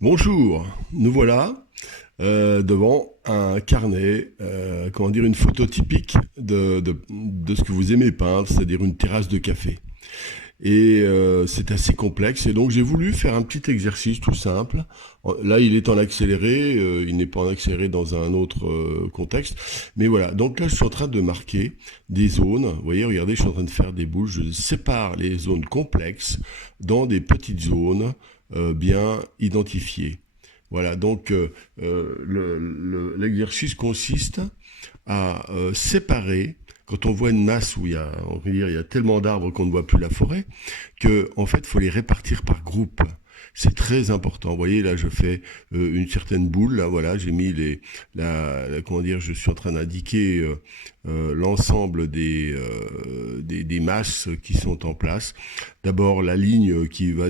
Bonjour, nous voilà devant un carnet, comment dire, une photo typique de ce que vous aimez peindre, c'est-à-dire une terrasse de café. Et c'est assez complexe, et donc j'ai voulu faire un petit exercice tout simple. Là, il est en accéléré, il n'est pas en accéléré dans un autre contexte. Mais voilà, donc là, je suis en train de marquer des zones. Vous voyez, regardez, je suis en train de faire des boules. Je sépare les zones complexes dans des petites zones bien identifiées. Voilà, donc l'exercice consiste à séparer, quand on voit une masse où on peut dire, il y a tellement d'arbres qu'on ne voit plus la forêt, que en fait, il faut les répartir par groupe. C'est très important. Vous voyez, là, je fais une certaine boule. Là, voilà, j'ai mis comment dire, je suis en train d'indiquer l'ensemble des masses qui sont en place. D'abord, la ligne qui va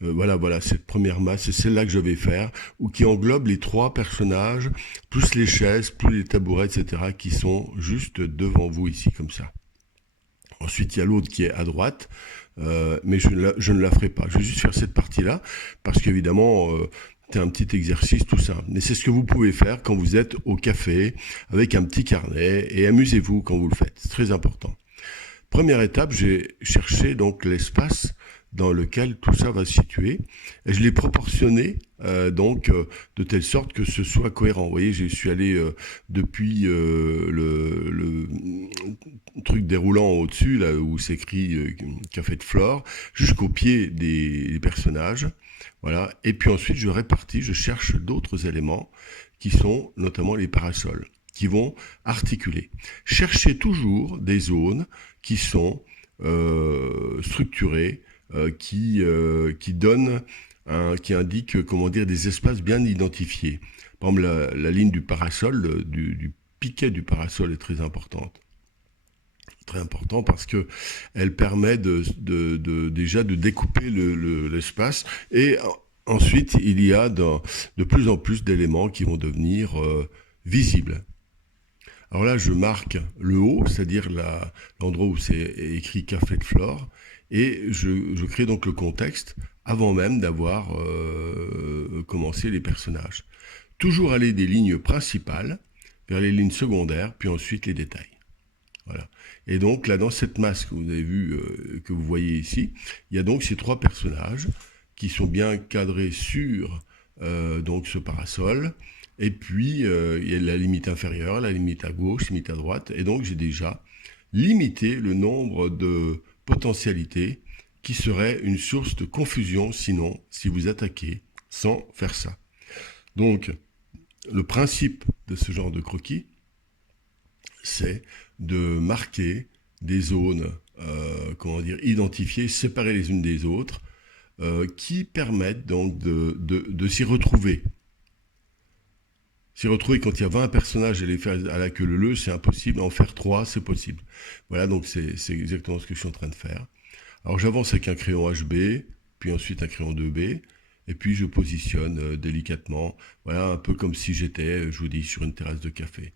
voilà, cette première masse, c'est celle-là que je vais faire, ou qui englobe les trois personnages, plus les chaises, plus les tabourets, etc., qui sont juste devant vous ici, comme ça. Ensuite, il y a l'autre qui est à droite, mais je ne la ferai pas. Je vais juste faire cette partie-là, parce qu'évidemment, c'est un petit exercice tout simple. Mais c'est ce que vous pouvez faire quand vous êtes au café, avec un petit carnet, et amusez-vous quand vous le faites. C'est très important. Première étape, j'ai cherché donc l'espace dans lequel tout ça va se situer. Et je l'ai proportionné de telle sorte que ce soit cohérent. Vous voyez, je suis allé depuis le truc déroulant au-dessus, là où s'écrit Café de Flore, jusqu'au pied des personnages. Voilà. Et puis ensuite, je répartis, je cherche d'autres éléments qui sont notamment les parasols, qui vont articuler. Cherchez toujours des zones qui sont structurées, qui donnent, qui indiquent, comment dire, des espaces bien identifiés. Par exemple, la ligne du parasol, du piquet du parasol est très importante. Très important parce que elle permet déjà de découper l'espace, et ensuite il y a de plus en plus d'éléments qui vont devenir visibles. Alors là, je marque le haut, c'est-à-dire l'endroit où c'est écrit Café de Flore, et je crée donc le contexte avant même d'avoir commencé les personnages. Toujours aller des lignes principales vers les lignes secondaires, puis ensuite les détails. Voilà. Et donc là, dans cette masse que vous avez vu, que vous voyez ici, il y a donc ces trois personnages qui sont bien cadrés sur donc ce parasol. Et puis il y a la limite inférieure, la limite à gauche, la limite à droite. Et donc j'ai déjà limité le nombre de potentialités qui seraient une source de confusion, sinon, si vous attaquez sans faire ça. Donc, le principe de ce genre de croquis, c'est de marquer des zones, comment dire, identifiées, séparées les unes des autres, qui permettent donc de s'y retrouver. S'y retrouver quand il y a 20 personnages et les faire à la queue leu, c'est impossible. En faire 3, c'est possible. Voilà, donc c'est exactement ce que je suis en train de faire. Alors j'avance avec un crayon HB, puis ensuite un crayon 2B, et puis je positionne délicatement, voilà, un peu comme si j'étais, je vous dis, sur une terrasse de café.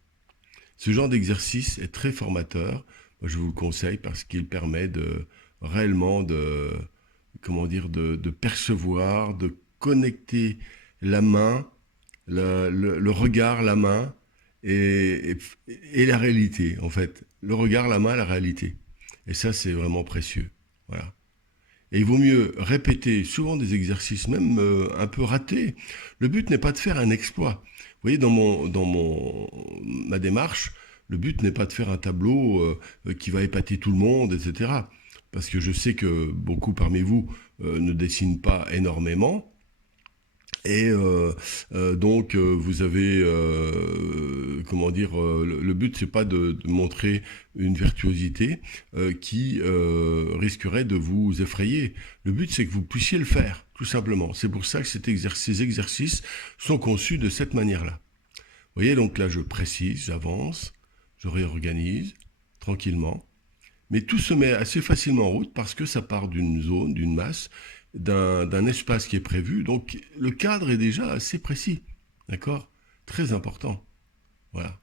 Ce genre d'exercice est très formateur. Moi, je vous le conseille parce qu'il permet réellement comment dire, de percevoir, de connecter la main, le regard, la main et la réalité, en fait. Le regard, la main, la réalité. Et ça, c'est vraiment précieux. Voilà. Et il vaut mieux répéter souvent des exercices, même un peu ratés. Le but n'est pas de faire un exploit. Vous voyez, ma démarche, le but n'est pas de faire un tableau qui va épater tout le monde, etc. Parce que je sais que beaucoup parmi vous ne dessinent pas énormément. Et donc vous avez, comment dire, le but c'est pas de montrer une virtuosité qui risquerait de vous effrayer. Le but c'est que vous puissiez le faire, tout simplement. C'est pour ça que ces exercices sont conçus de cette manière-là. Vous voyez, donc là je précise, j'avance, je réorganise tranquillement. Mais tout se met assez facilement en route parce que ça part d'une zone, d'une masse, d'un espace qui est prévu. Donc le cadre est déjà assez précis. D'accord? Très important. Voilà.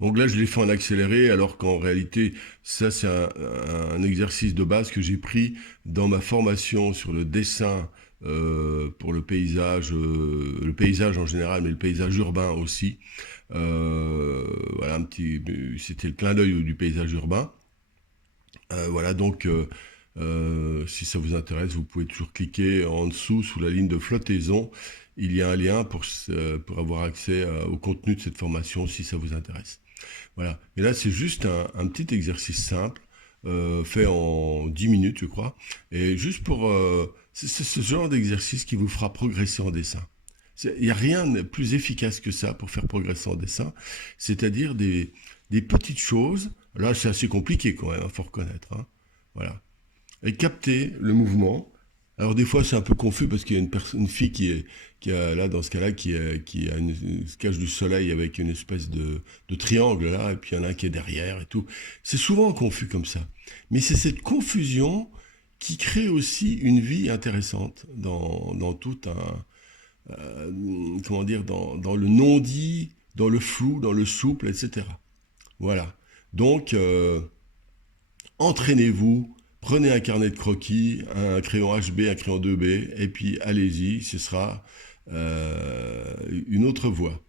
Donc là, je l'ai fait en accéléré, alors qu'en réalité, ça, c'est un exercice de base que j'ai pris dans ma formation sur le dessin pour le paysage en général, mais le paysage urbain aussi. Voilà, c'était le clin d'œil du paysage urbain. Voilà, donc si ça vous intéresse, vous pouvez toujours cliquer en dessous sous la ligne de flottaison. Il y a un lien pour avoir accès au contenu de cette formation si ça vous intéresse. Voilà. Et là, c'est juste un petit exercice simple, fait en 10 minutes, je crois. Et juste c'est ce genre d'exercice qui vous fera progresser en dessin. Il n'y a rien de plus efficace que ça pour faire progresser en dessin. C'est-à-dire des petites choses. Là, c'est assez compliqué quand même, il faut reconnaître, hein. Voilà. Et capter le mouvement. Alors des fois c'est un peu confus parce qu'il y a une fille qui a là dans ce cas-là qui a se cache du soleil avec une espèce de triangle là et puis il y en a un qui est derrière et tout. C'est souvent confus comme ça. Mais c'est cette confusion qui crée aussi une vie intéressante dans tout comment dire dans le non-dit, dans le flou, dans le souple, etc. Voilà. Donc entraînez-vous, prenez un carnet de croquis, un crayon HB, un crayon 2B, et puis allez-y, ce sera une autre voie.